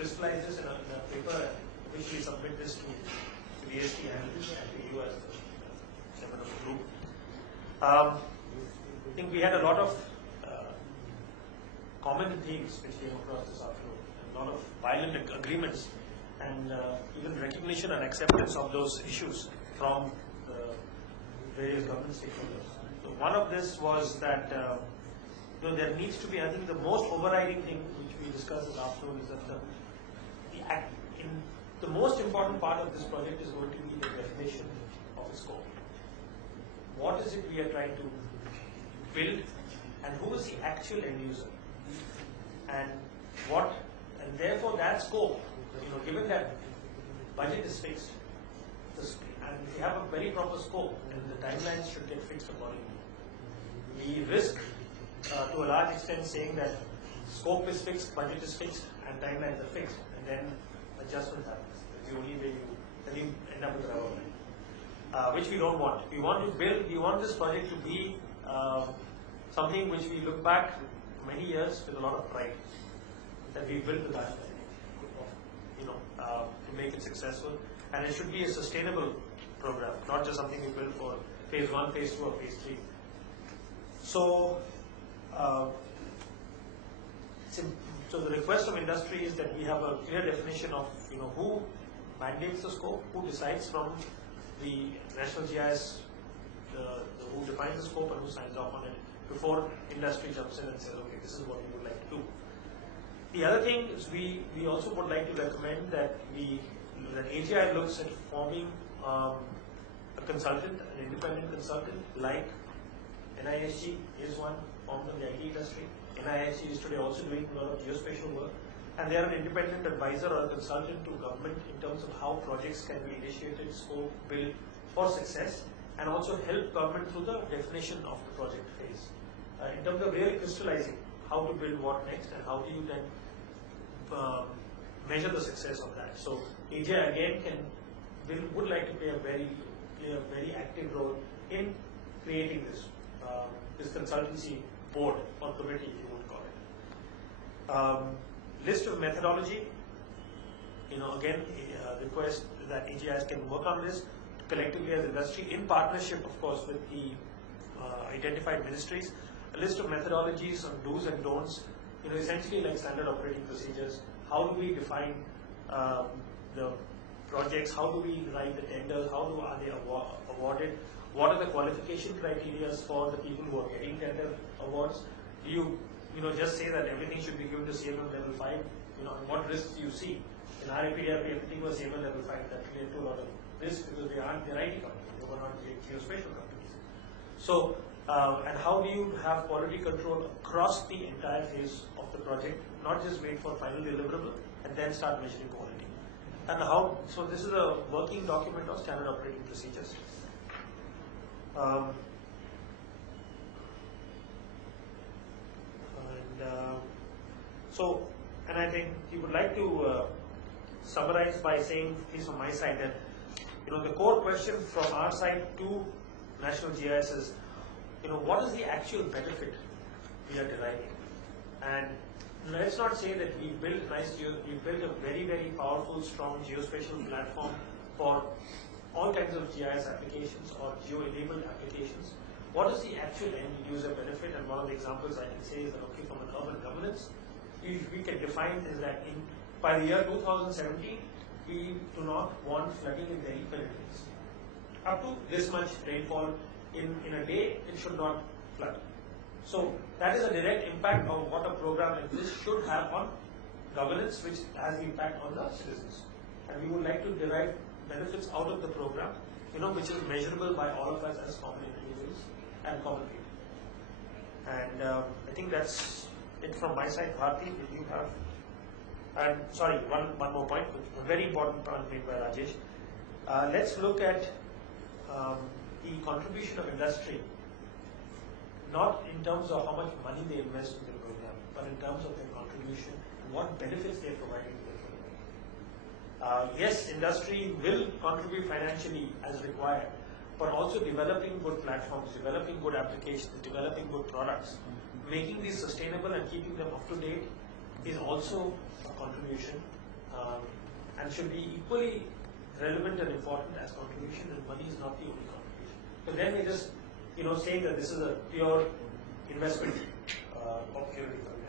crystallize this in a paper and officially submit this to the AST and to you as the chairman of the group. I think we had a lot of common themes which came across this afternoon, and a lot of violent agreements, and even recognition and acceptance of those issues from the various government stakeholders. So one of this was that there needs to be, I think the most overriding thing which we discussed this afternoon is that the most important part of this project is going to be the definition of the scope. What is it we are trying to build, and who is the actual end user? And therefore that scope, given that budget is fixed, and we have a very proper scope, and the timelines should get fixed accordingly. We risk, to a large extent, saying that scope is fixed, budget is fixed, and timelines are fixed, and then adjustments happen. That's the only way you end up with a rubber band, which we don't want. We want this project to be something which we look back many years with a lot of pride, that we built the that, to make it successful, and it should be a sustainable program, not just something we build for phase 1, phase 2, or phase 3. So, so the request of industry is that we have a clear definition of who mandates the scope, who decides from the national GIS, who defines the scope and who signs off on it, before industry jumps in and says, okay, this is what we would like to do. The other thing is we also would like to recommend that AGI looks at forming a consultant, an independent consultant, like NISG is one formed in the IT industry. NISG is today also doing a lot of geospatial work, and they are an independent advisor or a consultant to government in terms of how projects can be initiated, scoped, built for success, and also help government through the definition of the project phase. In terms of really crystallizing how to build what next and how do you then measure the success of that. So AGI again would like to play a very active role in creating this consultancy board or committee, if you would call it. List of methodology. Again, request that AGIs can work on this collectively as industry in partnership, of course, with the identified ministries. A list of methodologies on do's and don'ts, essentially like standard operating procedures. How do we define the projects? How do we write the tenders? How are they awarded? What are the qualification criteria for the people who are getting tender awards? Do you, just say that everything should be given to CMM level 5? And what risks do you see? In our APDRP, everything was CMM level 5. That led to a lot of risk because they aren't the IT companies. They were not the geospatial companies. So, and how do you have quality control across the entire phase of the project, not just wait for final deliverable and then start measuring quality? And so this is a working document of standard operating procedures. And I think we would like to summarize by saying, at least on my side, that the core question from our side to National GIS is, what is the actual benefit we are deriving? And let's not say that we built a very, very powerful, strong geospatial platform for all kinds of GIS applications or geo-enabled applications. What is the actual end user benefit? And one of the examples I can say is that, okay, from an urban governance, we can define is that by the year 2017, we do not want flooding in Delhi territories. Up to this much rainfall in a day, it should not flood. So that is a direct impact of what a program like this should have on governance, which has the impact on the citizens. And we would like to derive benefits out of the program, which is measurable by all of us as common individuals and common people. And I think that's it from my side. Bharti, will you have? And sorry, one more point, a very important point made by Rajesh. Let's look at the contribution of industry, not in terms of how much money they invest in the program, but in terms of their contribution and what benefits they are providing to the program. Yes, industry will contribute financially as required, but also developing good platforms, developing good applications, developing good products, making these sustainable and keeping them up to date is also a contribution and should be equally relevant and important as contribution, and money is not the only contribution. So then we just saying that this is a pure investment opportunity for